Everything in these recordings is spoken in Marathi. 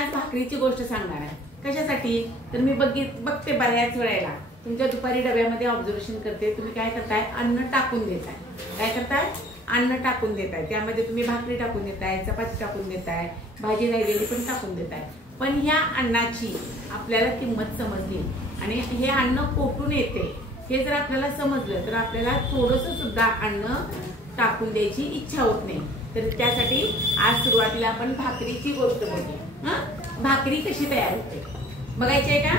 आज भाकरीची गोष्ट सांगणार आहे. कशासाठी तर मी बघते बऱ्याच वेळेला तुमच्या दुपारी डब्यामध्ये ऑब्झर्वेशन करते, तुम्ही काय करताय, अन्न टाकून देताय. काय करताय, अन्न टाकून देताय. त्यामध्ये तुम्ही भाकरी टाकून देताय, चपाती टाकून देताय, भाजी राहिलेली पण टाकून देताय. पण ह्या अन्नाची आपल्याला किंमत समजली आणि हे अन्न कोठून येते हे जर आपल्याला समजलं तर आपल्याला थोडंसं सुद्धा अन्न टाकून द्यायची इच्छा होत नाही. तर त्यासाठी आज सुरुवातीला आपण भाकरीची गोष्ट बघूया. भाकरी कशी तयार होते बघायची आहे का?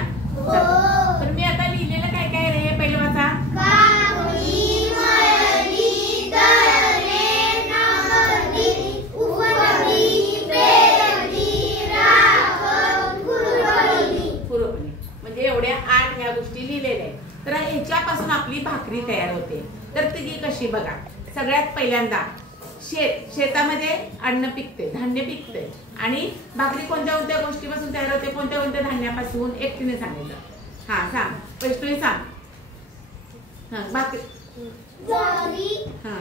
तर मी आता लिहिलेलं काय काय रे, पहिलं वाचा. म्हणजे एवढ्या 8 ह्या गोष्टी लिहिलेल्या आहेत. तर ह्याच्यापासून आपली भाकरी तयार होते. तर ती कशी बघा. सगळ्यात पहिल्यांदा शेतामध्ये अन्न पिकते, धान्य पिकते आणि भाकरी कोणत्या कोणत्या गोष्टीपासून तयार होते, कोणत्या कोणत्या धान्यापासून एकटीने सांगायचं. हा सांग, वैष्णवी सांग. हा भाकरी, ज्वारी, हा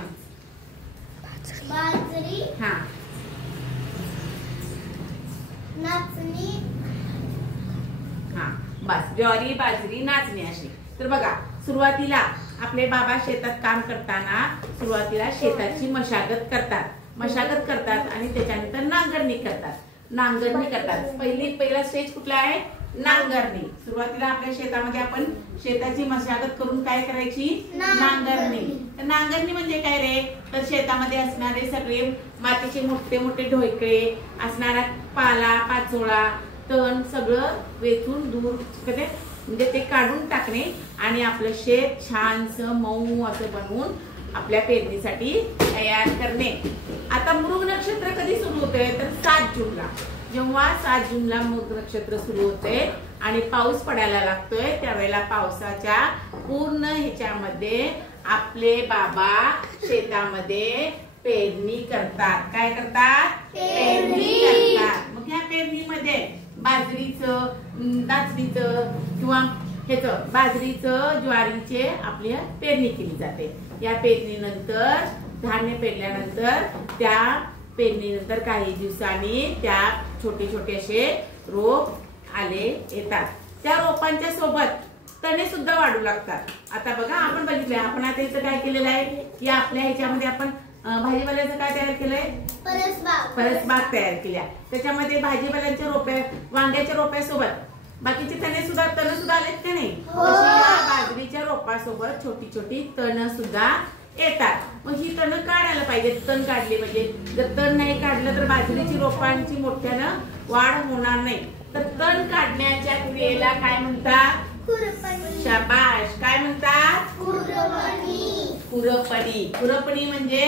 बाजरी, हा नाचणी, हा बस, ज्वारी बाजरी नाचणी अशी. तर बघा सुरुवातीला आपले बाबा शेतात काम करताना सुरुवातीला शेताची मशागत करतात आणि त्याच्यानंतर नांगरणी करतात. पहिला स्टेज कुठला आहे, नांगरणी. सुरुवातीला आपल्या शेतामध्ये आपण शेताची मशागत करून काय करायची, नांगरणी. तर नांगरणी म्हणजे काय रे, तर शेतामध्ये असणारे सगळे मातीचे मोठे मोठे ढोकळे, असणारा पाला पाचोळा तण सगळं वेचून दूर म्हणजे ते काढून टाकणे आणि आपलं शेत छानसं मऊ असं बनवून आपल्या पेरणीसाठी तयार करणे. आता मृग नक्षत्र कधी सुरू होते तर 7 जूनला. जेव्हा 7 जूनला मृग नक्षत्र सुरू होते आणि पाऊस पडायला लागतोय त्यावेळेला पावसाच्या पूर्ण ह्याच्यामध्ये आपले बाबा शेतामध्ये पेरणी करतात. काय करतात, पेरणी करतात. मग ह्या पेरणीमध्ये बाजरीचं, नाचणीचं किंवा ह्याचं बाजरीचं, ज्वारीचे आपली पेरणी केली जाते. या पेरणीनंतर धान्य पेरल्यानंतर त्या पेरणीनंतर काही दिवसांनी त्या छोटे छोटे असे रोप येतात. त्या रोपांच्या सोबत तणे सुद्धा वाढू लागतात. आता बघा आपण बघितलंय, आपण आता इथं काय केलेलं आहे, या आपल्या ह्याच्यामध्ये आपण भाजीपाल्याचं काय तयार केलंय, परसबाग तयार केल्या. त्याच्यामध्ये भाजीपाल्यांच्या रोप्या, वांग्याच्या रोप्यासोबत बाकीचे तण सुद्धा आलेत का नाही, बाजरीच्या रोपासोबत छोटी छोटी तण सुद्धा येतात. मग ही तण काढायला पाहिजे. तण काढले पाहिजे. जर तण नाही काढलं तर बाजरीची रोपांची मोठ्यानं वाढ होणार नाही. तर तण काढण्याच्या क्रियेला काय म्हणतात, शाबाश, काय म्हणतात, खुरपणी म्हणजे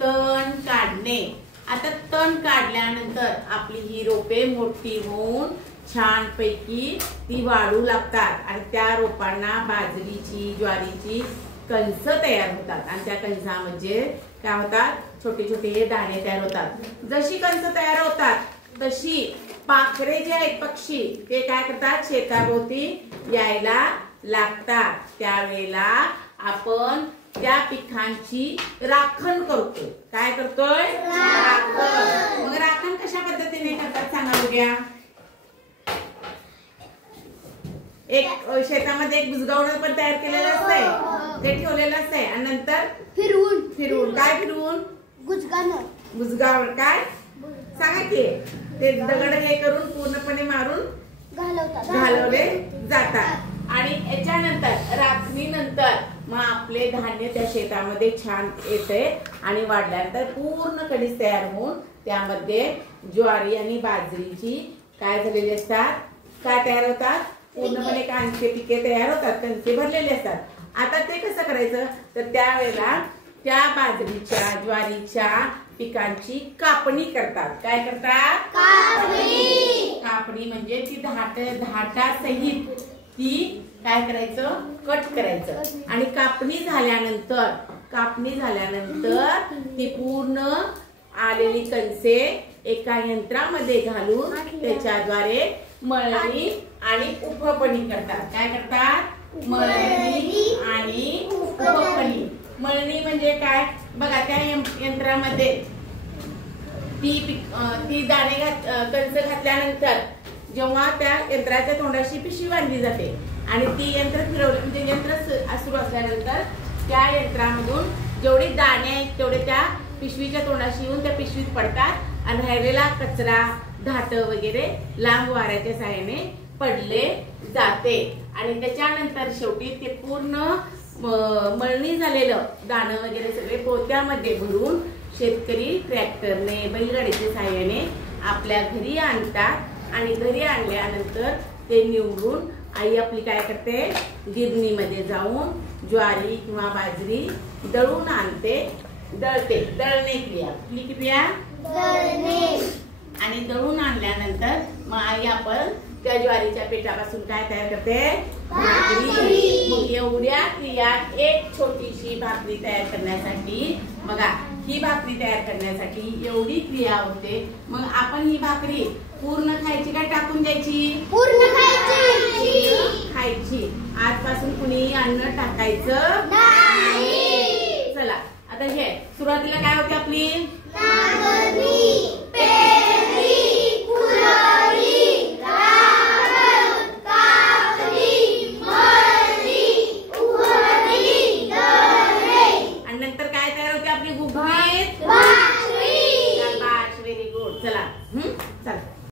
तण काढणे. आता तण काढल्यानंतर आपली ही रोपे मोठी होऊन छान पैकी ती वाढू लागतात आणि त्या रोपांना बाजरीची, ज्वारीची कणस तयार होतात आणि त्या कणसामध्ये काय होतात, छोटे छोटे दाणे तयार होतात. जशी कणस तयार होतात तशी पाखरे जे आहेत पक्षी ते काय करतात, शेताभोवती यायला लागतात. त्यावेळेला आपण त्या पिकांची राखण करतो. काय करतोय, राखण. मग राखण कशा पद्धतीने करतात सांगा बघूया. एक शेतामध्ये एक बुजगावण पण तयार केलेलं असतंय, ते ठेवलेलं असतंय आणि नंतर फिरवून काय फिरवून, बुजगावण काय सांगा की, ते दगड हे करून पूर्णपणे मारून घालवले जातात. आणि याच्यानंतर राखणीनंतर मग आपले धान्य त्या शेतामध्ये छान येते आणि वाढल्यानंतर पूर्ण कणीस तयार होऊन त्यामध्ये ज्वारी आणि बाजरीची काय झालेली असतात, काय तयार होतात, पूर्णपणे कांचे पिके तयार होतात, कणसे भरलेले असतात. आता ते कसं करायचं तर त्यावेळेला त्या बाजरीच्या, ज्वारीच्या पिकांची कापणी करतात. काय करतात, कापणी म्हणजे ती धाटासहित ती काय करायचं, कट करायचं. आणि कापणी झाल्यानंतर ती पूर्ण आलेली कणसे एका यंत्रामध्ये घालून त्याच्याद्वारे मळणी आणि उफपणी करतात. काय करतात, मळणी आणि उफपणी. मळणी म्हणजे काय बघा, त्या यंत्रामध्ये ती दाणे कंच घातल्यानंतर जेव्हा त्या यंत्राच्या तोंडाशी पिशवी बांधली जाते आणि ती यंत्र फिरवलं म्हणजे यंत्र सुरू असल्यानंतर त्या यंत्रामधून जेवढे दाणे आहेत तेवढे त्या पिशवीच्या तोंडाशी येऊन त्या पिशवीत पडतात आणि राहिलेला कचरा धाट वगैरे लांब वाऱ्याच्या सहाय्याने पडले जाते आणि त्याच्यानंतर शेवटी ते पूर्ण मळणी झालेलं दाणं वगैरे सगळे पोत्यामध्ये भरून शेतकरी ट्रॅक्टरने बैलगाडीच्या सहाय्याने आपल्या घरी आणतात आणि घरी आणल्यानंतर ते निवडून आई आपली काय करते गिरणीमध्ये जाऊन ज्वारी किंवा बाजरी दळून आणते दळते दळणे क्रिया आणि दळून आणल्यानंतर मग आई आपण त्या ज्वारीच्या पिठापासून काय तयार करते भाकरी. मग एवढ्या क्रिया एक छोटीशी भाकरी तयार करण्यासाठी बघा ही भाकरी तयार करण्यासाठी एवढी क्रिया होते. मग आपण ही भाकरी पूर्ण खायची काय टाकून द्यायची पूर्ण खायची खायची. आजपासून कुणी अन्न टाकायचं नाही. चला आता हे सुरुवातीला काय होते आपली